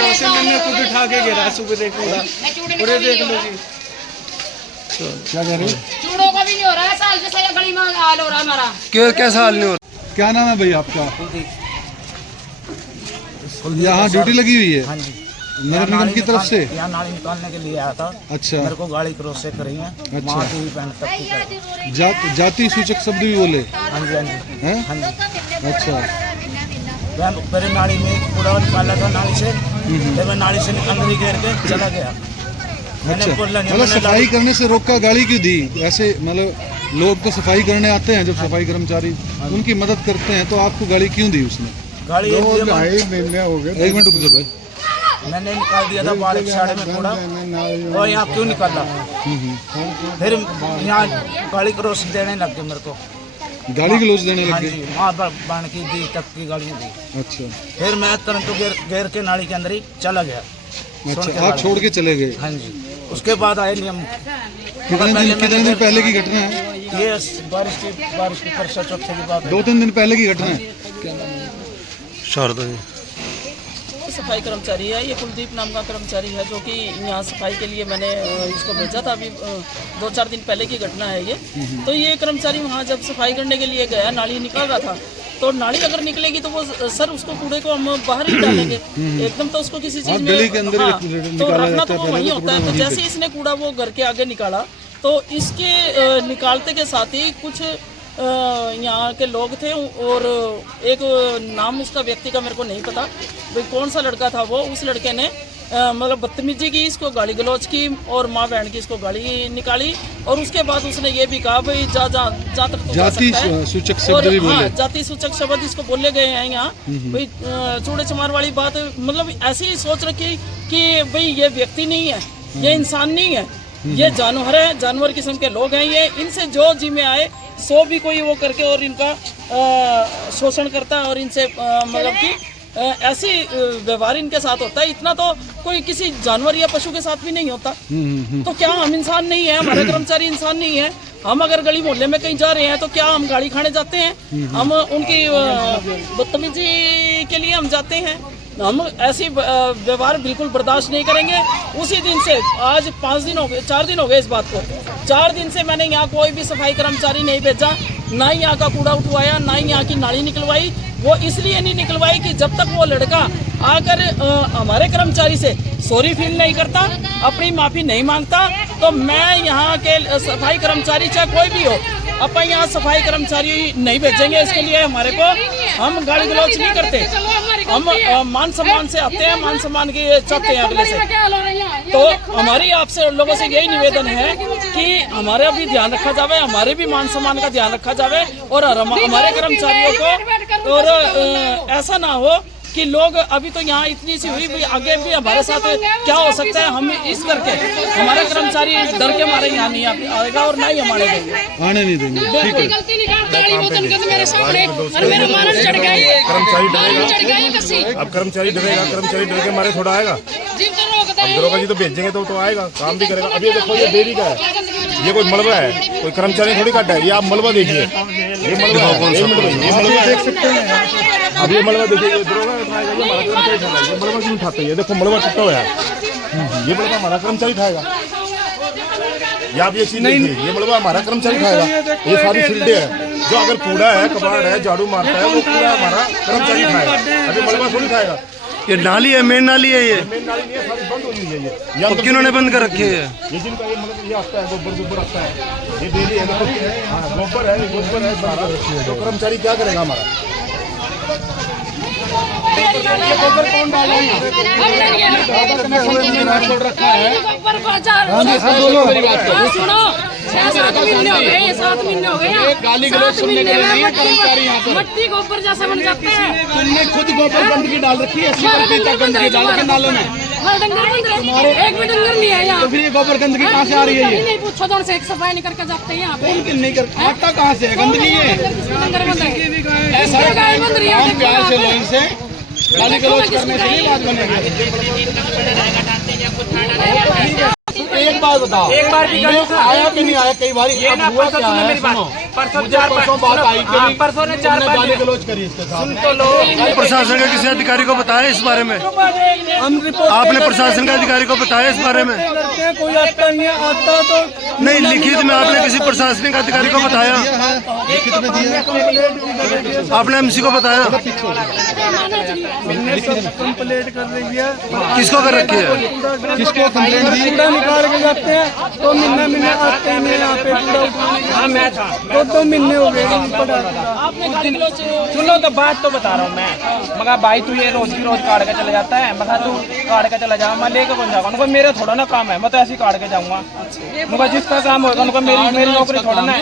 यहाँ से मैंने खुद उठा के गिरा सुबह देखो और ये देख लो जी। क्या कह रहे हो? चूड़ों का भी नहीं हो रहा है, साल जैसा ये गली में हाल हो रहा है हमारा। क्यों कैसा हाल नहीं हो रहा? क्या नाम है भाई आपका? यहाँ ड्यूटी लगी हुई है? हाँ जी। नगर निगम की तरफ से? यहाँ नाली निकालने के लिए आया था। अच्छा। मेरे को गाड़ी क्रॉस से करी है। अच्छा। माँ की पैंट तक की कर। जाति सूचक शब्द भी बोले? हाँ जी हाँ जी। हैं? हाँ जी। अच्छा। मेरे नाली में कूड़ा निकाला था नाली से, फिर मैं नाली से अंदर ही घेर के चला गया। अच्छा, मतलब सफाई करने से रोका गाड़ी क्यों दी? ऐसे मतलब लोग तो सफाई करने आते हैं, जब सफाई कर्मचारी उनकी मदद करते हैं, तो आपको गाड़ी क्यों दी उसने? गाड़ी 2.5 महीने हो गए। 1 मिनट रुक जाओ भाई। मैंने निकाल दिया था 12 की साढ़े में कूड़ा, और यहाँ क्यों निकाला? फिर यहाँ गाड़ी क्रॉस देने लग गए मेरे को। गाड़ी की लोच देने हाँ लग जी, गए? वहाँ पर बन की दी तक की गाड़ियाँ दी। अच्छा। फिर मैं तुरंत घेर के नाली के अंदर ही चला गया। अच्छा, आप छोड़ के चले गए? हाँ जी। उसके बाद आए नियम। कितने दिन पहले की घटना है ये? बारिश की परसों चौथे की बात है। 2-3 दिन पहले की घटना है। सफाई कर्मचारी है, ये कुलदीप नाम का कर्मचारी है, जो कि यहाँ सफाई के लिए मैंने इसको भेजा था। अभी 2-4 दिन पहले की घटना है ये। तो ये कर्मचारी वहाँ जब सफाई करने के लिए गया, नाली निकल रहा था, तो नाली अगर निकलेगी तो वो सर उसको कूड़े को हम बाहर ही डालेंगे एकदम, तो उसको किसी चीज में के अंदर हाँ, तो रखना तो वो वहीं होता है। तो जैसे इसने कूड़ा वो घर के आगे निकाला, तो इसके निकालते के साथ ही कुछ यहाँ के लोग थे, और एक नाम उसका व्यक्ति का मेरे को नहीं पता भाई कौन सा लड़का था वो। उस लड़के ने मतलब बदतमीजी की, इसको गाली गलौज की, और माँ बहन की इसको गाली निकाली, और उसके बाद उसने ये भी कहा भाई जा तक तो जाति सूचक शब्द भी बोले। हाँ, जाति सूचक शब्द इसको बोले गए हैं यहाँ। भाई चूड़े चमार वाली बात, मतलब ऐसी ही सोच रखी कि भाई ये व्यक्ति नहीं है, ये इंसान नहीं है, ये जानवर है, जानवर किस्म के लोग हैं ये। इनसे जो जी में आए सो भी कोई वो करके और इनका शोषण करता है, और इनसे मतलब कि ऐसी व्यवहार इनके साथ होता है। इतना तो कोई किसी जानवर या पशु के साथ भी नहीं होता। तो क्या हम इंसान नहीं है? हमारे कर्मचारी इंसान नहीं है? हम अगर गली मोहल्ले में कहीं जा रहे हैं तो क्या हम गाड़ी खाने जाते हैं? हम उनकी बदतमीजी के लिए हम जाते हैं? हम ऐसी व्यवहार बिल्कुल बर्दाश्त नहीं करेंगे। उसी दिन से आज 4 दिन हो गए इस बात को। 4 दिन से मैंने यहाँ कोई भी सफाई कर्मचारी नहीं भेजा, ना ही यहाँ का कूड़ा उठवाया, ना ही यहाँ की नाली निकलवाई। वो इसलिए नहीं निकलवाई कि जब तक वो लड़का आकर हमारे कर्मचारी से सॉरी फील नहीं करता, अपनी माफ़ी नहीं मांगता, तो मैं यहाँ के सफाई कर्मचारी चाहे कोई भी हो, अपन यहाँ सफाई कर्मचारी नहीं भेजेंगे। इसके लिए हमारे को, हम गाली गलौज नहीं करते, हम मान सम्मान से आते हैं, मान सम्मान के चाहते हैं अगले से। तो हमारी आपसे लोगों से यही निवेदन है कि हमारा भी ध्यान रखा जाए, हमारे भी मान सम्मान का ध्यान रखा जाए, और हमारे कर्मचारियों को, और ऐसा ना हो कि लोग अभी तो यहाँ इतनी सी हुई, आगे भी हमारे साथ क्या हो सकता है, हम इस करके हमारे कर्मचारी डर के मारे यहाँ नहीं आएगा, और ना ही हमारे आने नहीं देंगे। ठीक है। अब कर्मचारी डरेगा, कर्मचारी डर के मारे थोड़ा आएगा। अब दरोगा जी तो भेजेंगे तो आएगा, काम भी करेगा। अभी देखो ये डेयरी का है, ये कोई मलबा है, कोई कर्मचारी थोड़ी काटा है। ये आप मलबा देखिए, ये मलबा है, ये मलबा देख सकते हैं। अब ये मलबा देखिए, ये दरोगा उठाएगा, ये हमारा कर्मचारी उठाएगा। ये मलबा क्यों उठाते हैं? ये देखो मलबा टूटा हुआ है, ये मलबा हमारा कर्मचारी उठाएगा। या आप ये चीज देखिए, ये मलबा हमारा कर्मचारी उठाएगा। ये सारी फील्डें हैं, जो अगर कूड़ा है, कबाड़ है, झाड़ू मारता है, वो कूड़ा हमारा कर्मचारी उठाएगा। अभी मलबा थोड़ी उठाएगा। ये नाली है, मेन नाली है, ये मेन नाली नहीं है, सारी बंद हो गई है। ये तो किन्होंने बंद कर रखी है? ये जिनका ये मतलब ये आता है, गोबर आता है, ये डेली है, गोबर है, गोबर है सारा। तो कर्मचारी क्या करेगा हमारा? गोबर कौन डालेगा? सुनो, 6-7 महीने हो गए, 7 महीने हो गए, गाली गलौज सुनने के लिए कर्मचारी यहाँ पर मट्टी गोबर जैसा बन जाते हैं। तुमने खुद गोबर गंदगी डाल रखी है, गंदगी डाल के नालों में। तुम्हारे एक भी डंगर नहीं है यहाँ, तो फिर ये गोबर गंदगी कहाँ से आ रही है? ये नहीं पूछो, तो से एक सफाई नहीं करके जाते हैं यहाँ पे। नहीं कर, आटा कहाँ से है? गंदगी है, ऐसा गाय बंद रही है। प्यार से लो इनसे, गाली गलौज करने से ही बात बनेगी। बात बताओ, एक बार भी गलत आया कि नहीं आया? कई बार ये ना परसों सुनो मेरी बात, परसों चार बात आई हाँ, परसों ने 4 बार गाली गलौज करी इसके साथ। सुन तो लो। प्रशासन के किसी अधिकारी को बताया इस बारे में? हम रिपोर्ट आपने प्रशासन के अधिकारी को बताया इस बारे में? करते हैं, कोई आता नहीं है, आता तो नहीं, लिखित में आपने किसी प्रशासनिक अधिकारी को बताया? लिखित में दिया आपने एमसी को बताया? कंप्लेंट कर रही है, किसको कर रखी है? किसको कंप्लेंट दी? कूड़ा निकाल के जाते हैं तो महीने आते ही नहीं यहाँ पे कूड़ा उठाने। हाँ मैं था, 2 महीने हो गए नहीं पड़ा। सुनो तो बात तो बता रहा हूँ मैं, मगर भाई तू ये रोज की रोज काट के चले जाता है, मगर तू काट के चला जा, मैं लेके कौन जाऊँगा? उनको मेरा थोड़ा ना काम है, मैं तो ऐसे ही काट के जाऊँगा। उनका जिसका काम होगा उनको मेरी नौकरी थोड़ा ना है।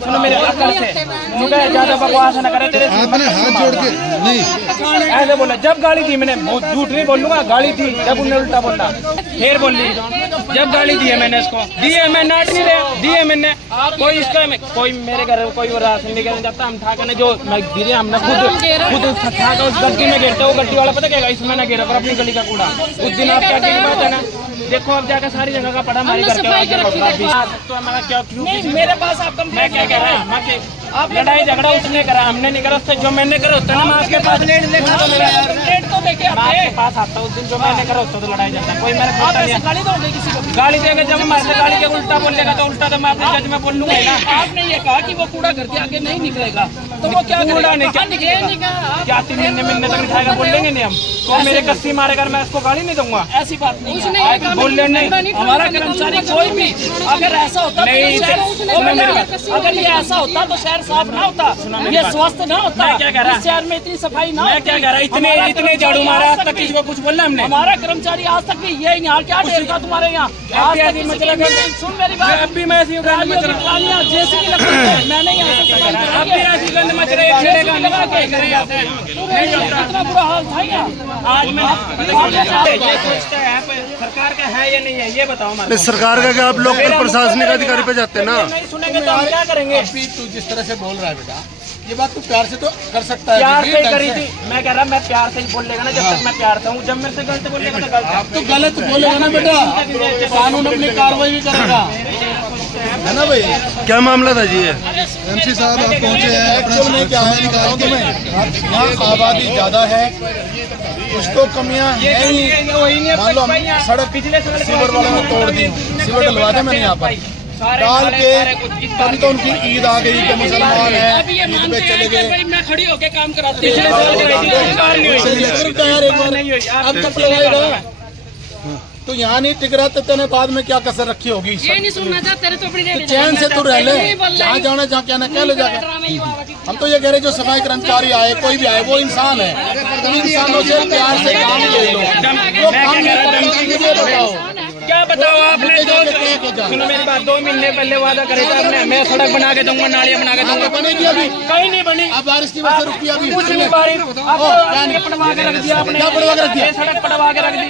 सुनो मेरे अक्ल से, मुझे ज्यादा बकवास ना करे तेरे। आपने हाथ जोड़ के नहीं, ऐसे बोला जब गाड़ी थी, मैंने झूठ नहीं बोलूंगा, गाड़ी थी जब उन्हें उल्टा बोला, फिर बोल ली जब गाड़ी दी है मैंने इसको, दी है, मैं नाट नहीं रहे, दी है मैंने। कोई इसका कोई मेरे घर कोई राशन नहीं करने जाता, हम ठाकर जो गिरे हमने खुद ठा कर उस गड्डी में गिरते, वो गड्डी वाला पता क्या इसमें ना गिरा पर अपनी गली का कूड़ा। उस दिन आप क्या की बात है ना, देखो अब जाकर सारी जगह का पड़ा हमारी घर नहीं मेरे पास आपका मैं क्या कह रहा है, आप लड़ाई झगड़ा उसने करा, हमने नहीं करा, उससे जो मैंने करा होता ना, मैं आपके पास लेट तो लेके आपके पास आता, उस दिन जो मैंने करा होता तो लड़ाई झगड़ा कोई मेरे गाली दोगे किसी को? गाली देगा जब हमारे गाली के उल्टा बोलेगा तो उल्टा तो मैं अपने जज में बोल लूंगा ना। आपने ये कहा कि वो कूड़ा घर के आगे नहीं निकलेगा, तो वो क्या कूड़ा नहीं क्या 3 महीने तक उठाएगा, बोल लेंगे नहीं हम तो मेरे कस्सी मारेगा, मैं उसको गाली नहीं दूंगा। ऐसी बात नहीं, बोल नहीं, हमारा कर्मचारी कोई भी अगर ऐसा होता अगर ये ऐसा होता तो शहर साफ ना होता, ये स्वस्थ ना होता, क्या कह रहा है शहर में इतनी सफाई ना, मैं क्या कह रहा है इतने झाड़ू मारा आज तक किसी को कुछ बोलना हमने? हमारा कर्मचारी आज तक भी ये यहाँ क्या ढेर था तुम्हारे यहाँ, सुन मेरी बात, अब भी मैं ऐसी गंद मच रहा हूँ, जैसे की लगती है मैंने यहाँ अब भी ऐसी गंद मच रही है, इतना बुरा हाल था यहाँ। आज मैं ये सोचता है सरकार का है या नहीं है ये बताओ हमारे। सरकार का क्या, आप लोग प्रशासनिक अधिकारी पे जाते हैं ना? नहीं सुनेंगे तो हम क्या करेंगे? तू जिस तरह से बोल रहा है बेटा, ये बात तू प्यार से तो कर सकता है, प्यार से ही करी थी, मैं कह रहा मैं प्यार से ही बोलेगा ना, जब तक मैं प्यार से हूँ, जब मेरे से गलत बोलेगा तो गलत है। तो गलत बोलेगा ना बेटा, कानून अपनी कार्रवाई भी करेगा, है ना भाई? क्या मामला था जी ये? एमसी साहब आप पहुंचे हैं, एक्चुअल में क्या है निकाल के मैं, यहाँ आबादी ज्यादा है, कुछ तो कमियां हैं ही, मान लो सड़क सीवर वाले ने तोड़ दी, सीवर डलवा दे मैंने यहाँ पर डाल के, तभी तो उनकी ईद आ गई कि मुसलमान है, ईद पे चले गए, मैं खड़ी होके काम कराती अब तक लगाएगा तो यहाँ नहीं टिक रहा तो तेने बाद में क्या कसर रखी होगी? ये नहीं सुनना चाहते तेरे तो अपनी चैन से तू रह ले, जहाँ जाना जहाँ क्या ना कह ले जाकर। हम तो ये कह रहे जो सफाई कर्मचारी आए कोई भी आए वो इंसान है, इंसानों से प्यार से काम ले लो, वो काम नहीं बताओ क्या बताओ आपने? सुनो मेरी बात, 2 महीने पहले वादा करे था आपने, मैं सड़क बना के दूंगा, नालियां बना के दूंगा, बनेगी अभी कहीं नहीं बनी। अब बारिश की वजह से रुकी अभी कुछ नहीं बारिश, पड़वा के रख दिया आपने, क्या पड़वा के रख दिया? सड़क पड़वा के रख दी।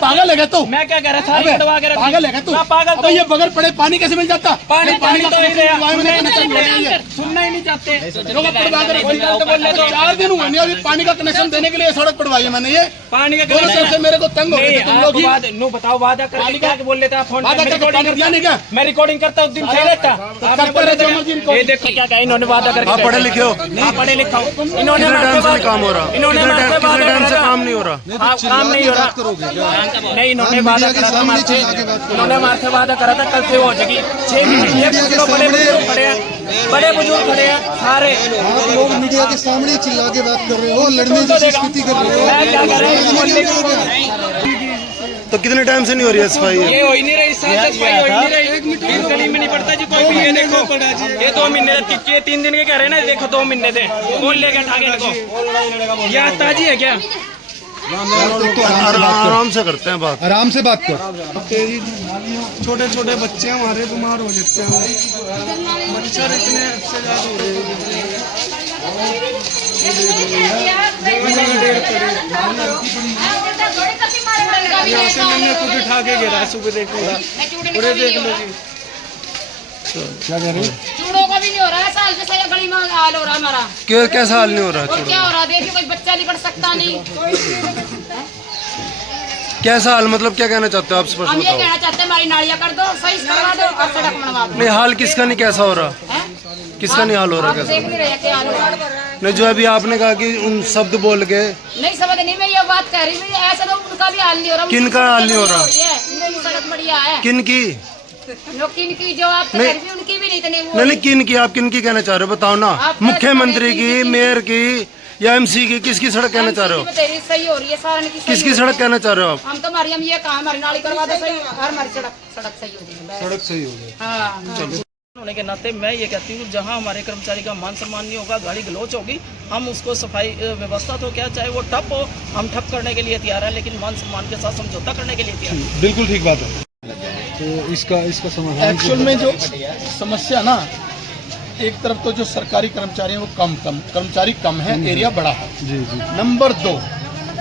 पागल है क्या तू? मैं क्या कह रहा था, पड़वा के रख दी। पागल है क्या तू? पागल अबे ये बगैर पड़े पानी कैसे मिल जाता? पानी पानी तो का ही गया, कनेक्शन सुनना ही नहीं चाहते। 4 दिन हुए नहीं अभी पानी का कनेक्शन देने के लिए सड़क पड़वाई है मैंने, ये पानी का दोनों तरफ से मेरे को तंग हो गए तुम लोग ही। नो बताओ वादा करके क्या बोल लेता फोन वादा करके कर दिया नहीं क्या? मैं रिकॉर्डिंग करता उस दिन सही रहता। करते रहे जो मर्जी रिकॉर्ड। ये देखो क्या कहा इन्होंने वादा करके। आप पढ़े लिखे हो? हाँ पढ़े लिखा हूँ। इन्होंने कितने टाइम से नहीं काम हो रहा? इन्होंने कितने टाइम से काम नहीं हो रहा? हाँ काम नहीं हो रहा। नहीं इन्होंने वादा करा था हमारे से, इन्होंने हमारे से वादा करा था कल से हो जाएगी 6 महीने। बड़े बुजुर्ग खड़े हैं, बड़े बुजुर्ग खड़े हैं सारे। आप लोग मीडिया के सामने चिल्ला के बात कर रहे हो, लड़ने की स्थिति कर रहे मैं क्या कर रहा हो। तो कितने टाइम से नहीं हो रही है सफाई? ये हो ही नहीं रही, सफाई हो ही नहीं रही। 1 गली में नहीं पड़ता जी कोई भी। ये देखो ये 2 महीने ये 3 दिन के कह रहे हैं ना, देखो 2 महीने से कौन ले गया ठाके इनको? ये ताजी है क्या? आराम से करते हैं बात, आराम से बात कर। छोटे छोटे बच्चे हमारे बीमार हो जाते हैं, मच्छर इतने से ज्यादा हो रहे यहाँ से मैंने खुद उठा के गिरा सुबह देखो और ये देख लो जी क्या कह रहे हो? चूड़ों का भी नहीं हो रहा है, साल से गली में हाल हो रहा हमारा। क्यों कैसा हाल नहीं हो रहा? और क्या हो रहा है देखिए, कोई बच्चा नहीं पढ़ सकता नहीं। कैसा हाल, मतलब क्या कहना चाहते हो आप, स्पष्ट हम ये बताओ। कहना चाहते हैं हमारी नालियाँ कर दो, सही करवा दो और सड़क बनवा दो। नहीं, हाल किसका नहीं कैसा हो रहा, हैं? किसका नहीं हाल हो रहा आप कैसा? देख नहीं रहे क्या हाल हो रहा है? नहीं, जो अभी आपने कहा कि उन शब्द बोल के नहीं समझ नहीं, मैं ये बात कह रही हूँ, ऐसा तो उनका भी हाल नहीं हो रहा। किनका हाल नहीं हो रहा? मेरी सड़क बढ़िया है। किन की? किन की जो आप कह रही थी उनकी भी नहीं इतनी वो नहीं, किन की, आप किन की कहना चाह रहे हो बताओ ना? आप मुख्यमंत्री की, मेयर की या एमसी की, किसकी सड़क कहना चाह रहे हो? तेरी सही हो रही है, सारण की सही किसकी हो रही सड़क है। कहना चाह रहे हो आप? हम तो हमारी हम ये कहा हमारी नाली करवा दो सही और हमारी सड़क सही हो रही है। सड़क सही हो गई। हाँ होने के नाते मैं ये कहती हूँ, जहाँ हमारे कर्मचारी का मान सम्मान नहीं होगा, गाली गलौच होगी, हम उसको सफाई व्यवस्था तो क्या, चाहे वो ठप हो, हम ठप करने के लिए तैयार हैं, लेकिन मान सम्मान के साथ समझौता करने के लिए तैयार हैं। बिल्कुल ठीक बात है। तो इसका समाधान एक्चुअल में जो समस्या ना, एक तरफ तो जो सरकारी कर्मचारी हैं वो कम कर्मचारी कम है, एरिया बड़ा है। जी जी। नंबर 2,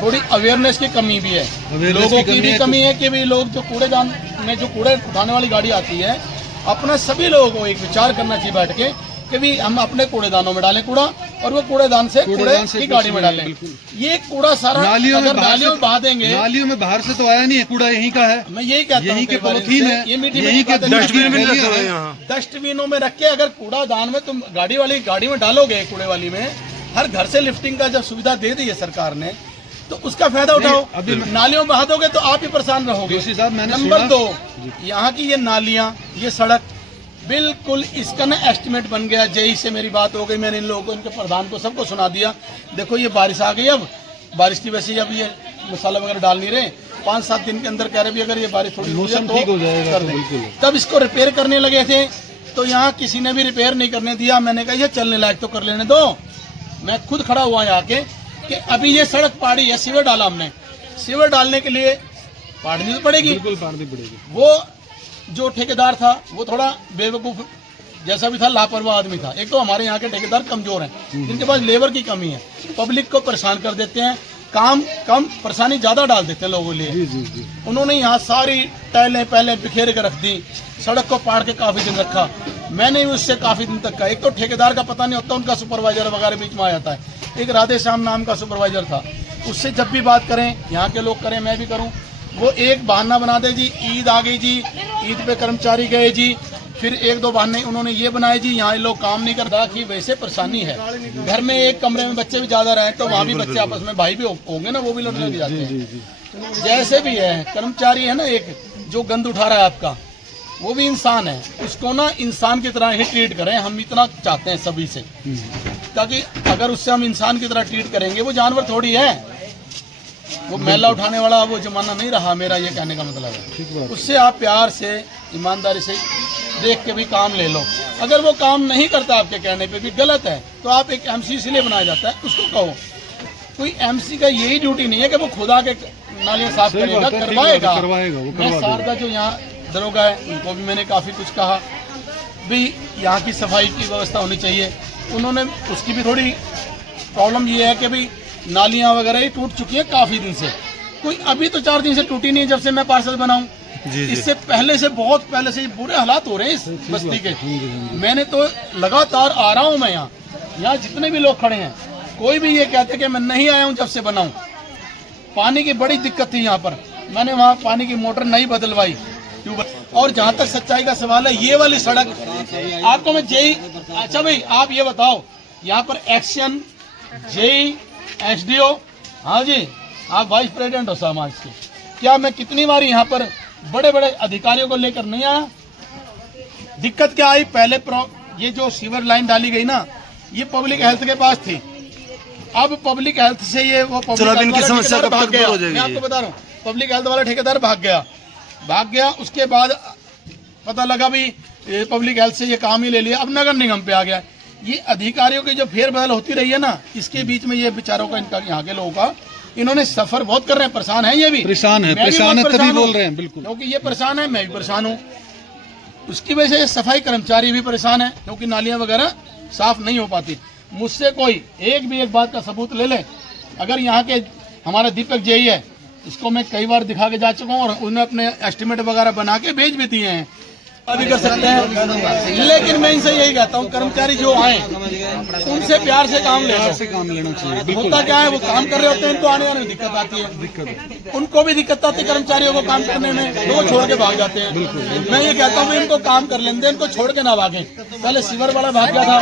थोड़ी अवेयरनेस की कमी भी है, Awareness लोगों की की भी है कमी है कि भी लोग जो कूड़ेदान में जो कूड़े उठाने वाली गाड़ी आती है, अपना सभी लोगों को एक विचार करना चाहिए बैठ के कि भी हम अपने कूड़ेदानों में डालें कूड़ा और वो कूड़ेदान से कूड़े की गाड़ी में डालें। ये कूड़ा सारा नालियों में बहा देंगे, नालियों में बाहर से तो आया नहीं है, कूड़ा यहीं का है। मैं यही कहता हूँ, यहीं के कई बार पॉलिथीन इनसे, है, ये मीठी यहीं के डस्टबिन भी गलियां लगे हुए हैं। हैं यहाँ। डस्टबिनों में रख के अगर कूड़ादान में तुम गाड़ी में डालोगे, कूड़े वाली में हर घर से लिफ्टिंग का जब सुविधा दे दी है सरकार ने, तो उसका फायदा उठाओ। अभी नालियों में बहा दोगे तो आप ही परेशान रहोगे। जोशी साहब, मैंने नंबर सुना- 2, यहाँ की ये नालियाँ, ये सड़क बिल्कुल, इसका ना एस्टिमेट बन गया। जेई से मेरी बात हो गई, मैंने इन लोगों को, इनके प्रधान को, सबको सुना दिया। देखो ये बारिश आ गई, अब बारिश की वजह से अब ये मसाला वगैरह डाल नहीं रहे, 5-7 दिन के अंदर कह रहे भी अगर ये बारिश थोड़ी हो जाए मौसम ठीक हो जाएगा कर तो दें। बिल्कुल। तब इसको रिपेयर करने लगे थे, तो यहाँ किसी ने भी रिपेयर नहीं करने दिया। मैंने कहा ये चलने लायक तो कर लेने दो। मैं खुद खड़ा हुआ यहाँ के कि अभी ये सड़क पाड़ी है, सीवर डाला हमने, सीवर डालने के लिए पाड़नी तो पड़ेगी। बिल्कुल पाड़नी पड़ेगी। वो जो ठेकेदार था वो थोड़ा बेवकूफ़ जैसा भी था, लापरवाह आदमी था। एक तो हमारे यहाँ के ठेकेदार कमजोर हैं, जिनके पास लेबर की कमी है, पब्लिक को परेशान कर देते हैं, काम कम परेशानी ज़्यादा डाल देते हैं लोगों के लिए। जी जी जी। उन्होंने यहाँ सारी टाइलें पहले बिखेर के रख दी, सड़क को पाड़ के काफ़ी दिन रखा। मैंने भी उससे काफ़ी दिन तक कहा, एक तो ठेकेदार का पता नहीं होता, उनका सुपरवाइजर वगैरह बीच में आ जाता है। एक राधे श्याम नाम का सुपरवाइजर था, उससे जब भी बात करें, यहाँ के लोग करें, मैं भी करूँ, वो एक बहाना बना दे जी, ईद आ गई जी, ईद पे कर्मचारी गए जी, फिर 1-2 बहाने उन्होंने ये बनाए जी, यहाँ लोग काम नहीं करता कि वैसे परेशानी है। घर में एक कमरे में बच्चे भी ज़्यादा रहे तो वहाँ भी बच्चे आपस में भाई भी होंगे ना, वो भी लड़ने लग जाते हैं। जैसे भी है कर्मचारी है ना, एक जो गंद उठा रहा है आपका, वो भी इंसान है, उसको ना इंसान की तरह ही ट्रीट करें। हम इतना चाहते हैं सभी से, ताकि अगर उससे हम इंसान की तरह ट्रीट करेंगे, वो जानवर थोड़ी है, वो मैला उठाने वाला वो जमाना नहीं रहा। मेरा ये कहने का मतलब है, उससे आप प्यार से, ईमानदारी से देख के भी काम ले लो। अगर वो काम नहीं करता आपके कहने पे भी गलत है, तो आप एक एमसी इसलिए बनाया जाता है, उसको कहो। कोई एमसी का यही ड्यूटी नहीं है कि वो खुदा के नालियाँ साफ सही करेगा, बात है, ठीक करवाएगा। है, करवाएगा, वो मैं करवा शारदा जो यहाँ दरोगा है, उनको भी मैंने काफ़ी कुछ कहा भी यहाँ की सफाई की व्यवस्था होनी चाहिए। उन्होंने उसकी भी थोड़ी प्रॉब्लम ये है कि भाई नालियाँ वगैरह ही टूट चुकी हैं काफ़ी दिन से, कोई अभी तो 4 दिन से टूटी नहीं है, जब से मैं पार्षद बनाऊँ। इससे पहले से, बहुत पहले से बुरे हालात हो रहे हैं इस बस्ती के। मैंने तो लगातार आ रहा हूँ मैं यहाँ जितने भी लोग खड़े हैं, कोई भी ये कहते कि मैं नहीं आया हूँ जब से बनाऊँ। पानी की बड़ी दिक्कत थी यहाँ पर, मैंने वहाँ पानी की मोटर नहीं बदलवाई, ट्यूबवेल। और जहाँ तक सच्चाई का सवाल है, ये वाली सड़क आपको मैं जेई, अच्छा भाई आप ये बताओ, यहाँ पर एक्शन जेई एसडीओ, हाँ जी आप वाइस प्रेसिडेंट हो समाज के, क्या मैं कितनी बार यहाँ पर बड़े बड़े अधिकारियों को लेकर नहीं आया? दिक्कत क्या आई? पहले ये जो सीवर लाइन डाली गई ना, ये पब्लिक हेल्थ के पास थी। अब पब्लिक हेल्थ से ये वो पब्लिक इनकी समस्या कब तक दूर हो जाएगी? मैं आपको बता रहा हूँ, पब्लिक हेल्थ वाला ठेकेदार भाग गया। उसके बाद पता लगा भी पब्लिक हेल्थ से ये काम ही ले लिया, अब नगर निगम पे आ गया। ये अधिकारियों की जो फेरबदल होती रही है ना, इसके बीच में ये बेचारों का, इनका, यहाँ के लोगों का, इन्होंने सफर बहुत कर रहे हैं, परेशान है, ये भी परेशान है, तभी बोल रहे हैं। बिल्कुल, क्योंकि ये परेशान है, मैं भी परेशान हूँ। उसकी वजह से सफाई कर्मचारी भी परेशान है, क्योंकि नालियाँ वगैरह साफ नहीं हो पाती। मुझसे कोई एक बात का सबूत ले ले, अगर यहाँ के हमारा दीपक जेई है, इसको मैं कई बार दिखा के जा चुका हूँ और उन्होंने अपने एस्टिमेट वगैरह बना के भेज भी दिए हैं। भी कर सकते हैं, लेकिन मैं इनसे यही कहता हूँ कर्मचारी जो आए उनसे प्यार से काम ले लो। से काम लेना चाहिए। बिल्कुल होता क्या है, वो काम कर रहे होते हैं, इनको आने जाने में दिक्कत आती है, उनको भी दिक्कत आती है कर्मचारियों को काम करने में, तो वो छोड़ के भाग जाते हैं। मैं ये कहता हूँ इनको काम कर लेते हैं, इनको छोड़ के ना भागें। पहले सीवर वाला भाग गया था।